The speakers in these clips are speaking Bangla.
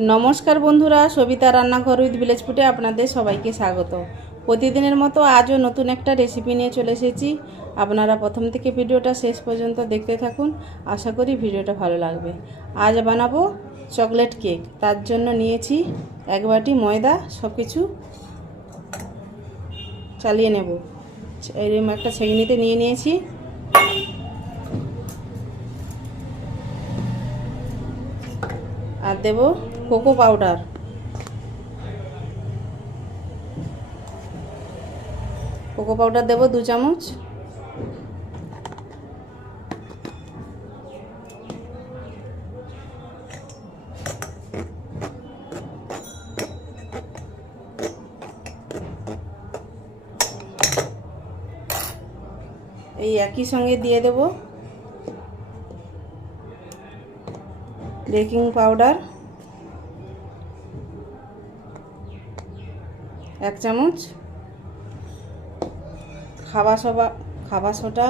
নমস্কার বন্ধুরা, সবিতা রান্নাঘর উইথ ভিলেজ ফুটে আপনাদের সবাইকে স্বাগত। প্রতিদিনের মতো আজও নতুন একটা রেসিপি নিয়ে চলে এসেছি। আপনারা প্রথম থেকে ভিডিওটা শেষ পর্যন্ত দেখতে থাকুন। আশা করি ভিডিওটা ভালো লাগবে। আজ বানাবো চকলেট কেক। তার জন্য নিয়েছি এক বাটি ময়দা সব কিছু চালিয়ে নেব। এরকম একটা ছেগনিতে নিয়ে নিয়েছি। আর দেব কোকো পাউডার। কোকো পাউডার দেব দু চামচ। এই একই সঙ্গে দিয়ে দেব। Baking powder. এক চামচ। খাবা সবা খাবার সোটা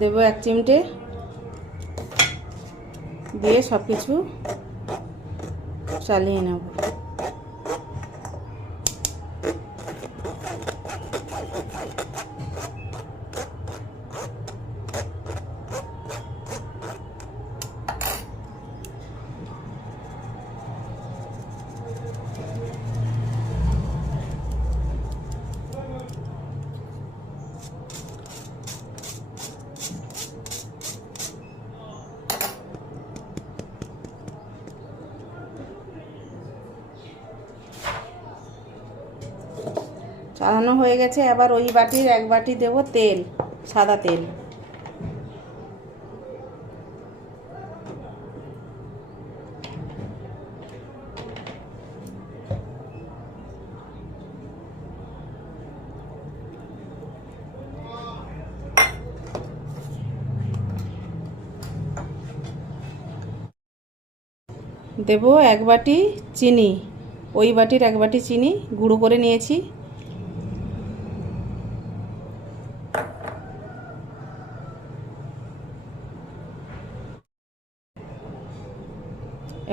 দেব এক চিমটে। দিয়ে সব কিছু চালিয়ে নেব। চালানো হয়ে গেছে। এবার ওই বাটির এক বাটি দেব তেল, সাদা তেল। দেব এক বাটি চিনি। ওই বাটির এক বাটি চিনি গুঁড়ো করে নিয়েছি।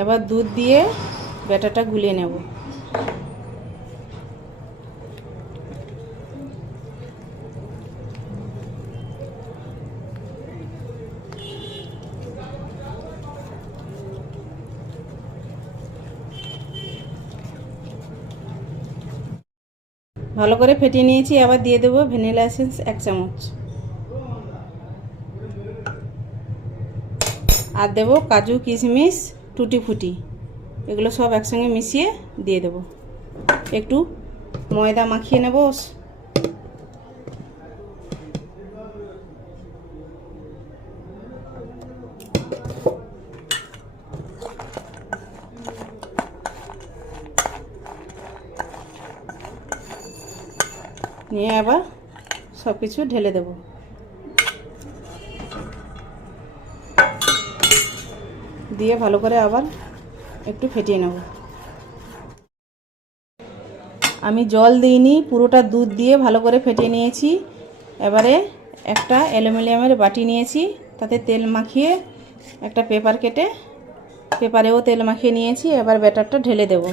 এবার দুধ দিয়ে ব্যাটারটা গুলিয়ে নেব। ভালো করে ফেটিয়ে নিয়েছি আবার দিয়ে দেবো ভ্যানিলা এসেন্স এক চামচ। আর দেবো কাজু কিশমিশ টুটি ফুটি এগুলো সব একসঙ্গে মিশিয়ে দিয়ে দেবো। একটু ময়দা মাখিয়ে নেব। নিয়ে আবার সব কিছু ঢেলে দেবো। দিয়ে ভালো করে আবার একটু ফেটিয়ে নেব। আমি জল দিইনি, পুরোটা দুধ দিয়ে ভালো করে ফেটিয়ে নিয়েছি। এবারে একটা অ্যালুমিনিয়ামের বাটি নিয়েছি, তাতে তেল মাখিয়ে একটা পেপার কেটে পেপারেও তেল মাখিয়ে নিয়েছি। এবার ব্যাটারটা ঢেলে দেবো।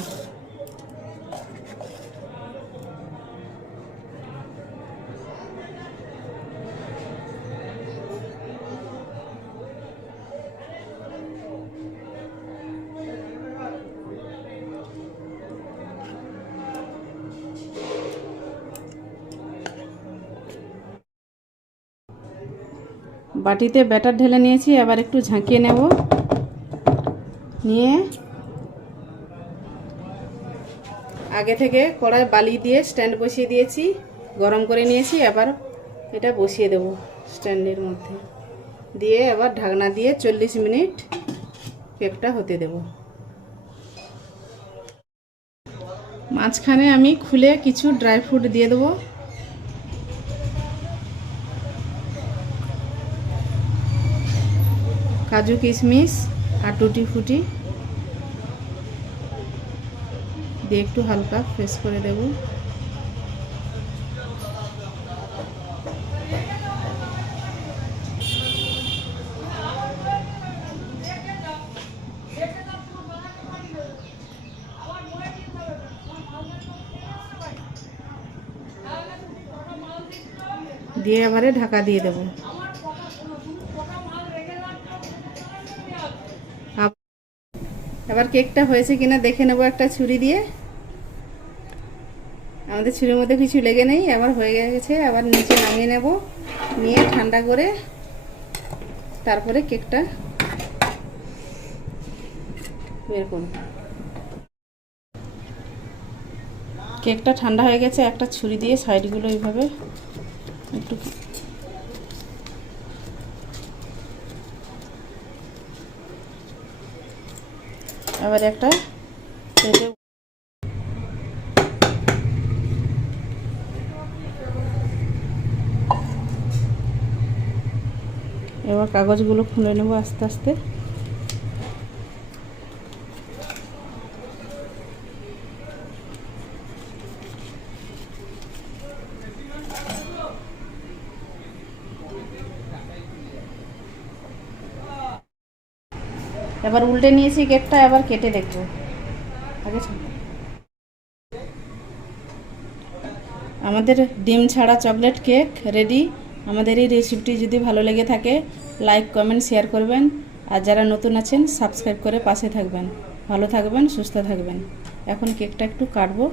বাটিতে ব্যাটার ঢেলে নিয়েছি, এবার একটু ঝাঁকিয়ে নেব। নিয়ে আগে থেকে কড়াই বালি দিয়ে স্ট্যান্ড বসিয়ে দিয়েছি, গরম করে নিয়েছি, এবার এটা বসিয়ে দেব স্ট্যান্ডের মধ্যে। দিয়ে এবার ঢাকনা দিয়ে চল্লিশ মিনিট কেকটা হতে দেব। মাঝখানে আমি খুলে কিছু ড্রাই ফ্রুট দিয়ে দেবো। কাজু কিশমিশ আর টুটি ফুটি। দিয়ে একটু হালকা ফ্রেশ করে দেব। দিয়ে এবারে ঢাকা দিয়ে দেবো। এবার কেকটা হয়েছে কিনা দেখে নেব একটা ছুরি দিয়ে। আমাদের ছুরির মধ্যে কিছু লেগে নেই আবার হয়ে গেছে আবার নিচে নামিয়ে নেব, নিয়ে ঠান্ডা করে তারপরে কেকটা বের করব। কেকটা ঠান্ডা হয়ে গেছে, একটা ছুরি দিয়ে সাইডগুলো এইভাবে একটু আবার একটা এবার কাগজগুলো খুলে নেব আস্তে আস্তে। এবার উল্টে নিয়েছি কেকটা এবার কেটে দেখব। আমাদের ডিম ছাড়া চকলেট কেক রেডি। আমাদের এই রেসিপিটি যদি ভালো লেগে থাকে লাইক কমেন্ট শেয়ার করবেন। আর যারা নতুন আছেন সাবস্ক্রাইব করে পাশে থাকবেন। ভালো থাকবেন, সুস্থ থাকবেন। এখন কেকটা একটু কাটবো।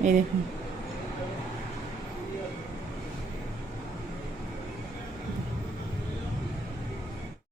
এই দেখুন